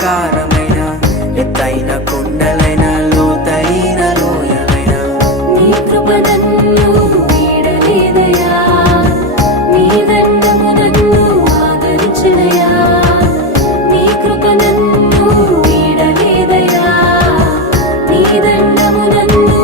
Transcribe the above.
ఆకారమైన ఎత్తైన కొండలైన లోతైన లోయలైన నీ కృప నన్ను వీడలేదయా, నీ దండము నన్ను ఆదరించినయా. నీ కృప నన్ను వీడలేదయా, నీ దండము నన్ను